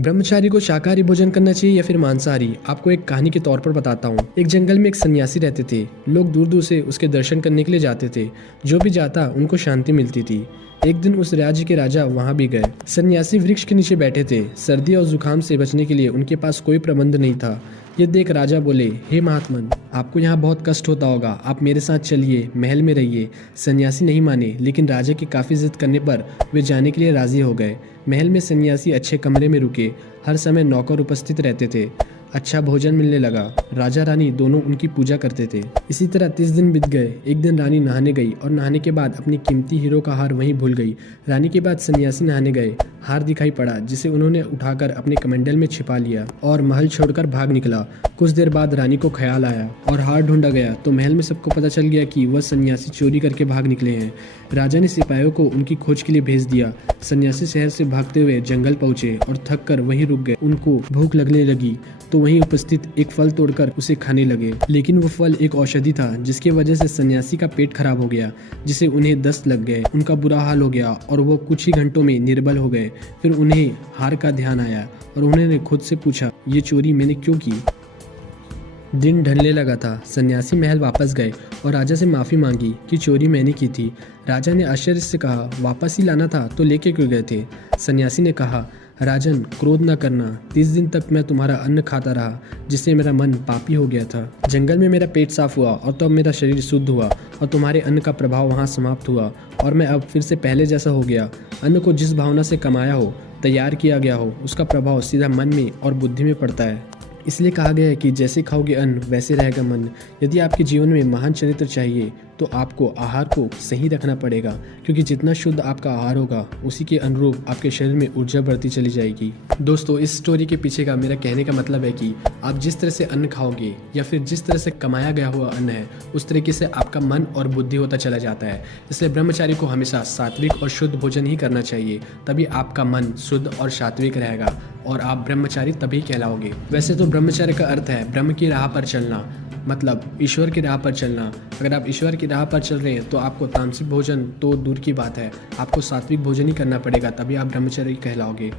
ब्रह्मचारी को शाकाहारी भोजन करना चाहिए या फिर मांसाहारी, आपको एक कहानी के तौर पर बताता हूँ। एक जंगल में एक सन्यासी रहते थे। लोग दूर दूर से उसके दर्शन करने के लिए जाते थे। जो भी जाता उनको शांति मिलती थी। एक दिन उस राज्य के राजा वहाँ भी गए। सन्यासी वृक्ष के नीचे बैठे थे। सर्दी और जुकाम से बचने के लिए उनके पास कोई प्रबंध नहीं था। ये देख राजा बोले, हे महात्मन, आपको यहाँ बहुत कष्ट होता होगा, आप मेरे साथ चलिए, महल में रहिए। सन्यासी नहीं माने, लेकिन राजा की काफ़ी जिद करने पर वे जाने के लिए राजी हो गए। महल में सन्यासी अच्छे कमरे में रुके। हर समय नौकर उपस्थित रहते थे। अच्छा भोजन मिलने लगा। राजा रानी दोनों उनकी पूजा करते थे। इसी तरह 30 दिन बीत गए। एक दिन रानी नहाने गई और नहाने के बाद अपनी कीमती हीरो का हार वहीं भूल गई। रानी के बाद सन्यासी नहाने गए। हार दिखाई पड़ा, जिसे उन्होंने उठाकर अपने कमंडल में छिपा लिया और महल छोड़कर भाग निकला। कुछ देर बाद रानी को ख्याल आया और हार ढूंढा गया तो महल में सबको पता चल गया कि वह सन्यासी चोरी करके भाग निकले हैं। राजा ने सिपाहियों को उनकी खोज के लिए भेज दिया। सन्यासी शहर से भागते हुए जंगल पहुंचे और थक कर वहीं रुक गए। उनको भूख लगने लगी तो वहीं उपस्थित एक फल तोड़कर उसे खाने लगे, लेकिन वो फल एक औषधि था जिसकी वजह से सन्यासी का पेट खराब हो गया, जिसे उन्हें दस्त लग गए। उनका बुरा हाल हो गया और वो कुछ ही घंटों में निर्बल हो गए। फिर उन्हें हार का ध्यान आया और उन्होंने खुद से पूछा, ये चोरी मैंने क्यों की। दिन ढलने लगा था। सन्यासी महल वापस गए और राजा से माफ़ी मांगी कि चोरी मैंने की थी। राजा ने आश्चर्य से कहा, वापस ही लाना था तो लेके क्यों गए थे। सन्यासी ने कहा, राजन, क्रोध न करना। 30 दिन तक मैं तुम्हारा अन्न खाता रहा, जिससे मेरा मन पापी हो गया था। जंगल में मेरा पेट साफ हुआ और तब मेरा शरीर शुद्ध हुआ और तुम्हारे अन्न का प्रभाव वहाँ समाप्त हुआ और मैं अब फिर से पहले जैसा हो गया। अन्न को जिस भावना से कमाया हो, तैयार किया गया हो, उसका प्रभाव सीधा मन में और बुद्धि में पड़ता है। इसलिए कहा गया है कि जैसे खाओगे अन्न वैसे रहेगा मन। यदि आपके जीवन में महान चरित्र चाहिए तो आपको आहार को सही रखना पड़ेगा, क्योंकि जितना शुद्ध आपका आहार होगा उसी के अनुरूप आपके शरीर में ऊर्जा बढ़ती चली जाएगी। दोस्तों, इस स्टोरी के पीछे का मेरा कहने का मतलब है कि आप जिस तरह से अन्न खाओगे या फिर जिस तरह से कमाया गया हुआ अन्न है, उस तरीके से आपका मन और बुद्धि होता चला जाता है। इसलिए ब्रह्मचारी को हमेशा सात्विक और शुद्ध भोजन ही करना चाहिए, तभी आपका मन शुद्ध और सात्विक रहेगा और आप ब्रह्मचारी तभी कहलाओगे। वैसे तो ब्रह्मचर्य का अर्थ है ब्रह्म की राह पर चलना, मतलब ईश्वर की राह पर चलना। अगर आप ईश्वर की राह पर चल रहे हैं तो आपको तामसिक भोजन तो दूर की बात है, आपको सात्विक भोजन ही करना पड़ेगा, तभी आप ब्रह्मचर्य कहलाओगे।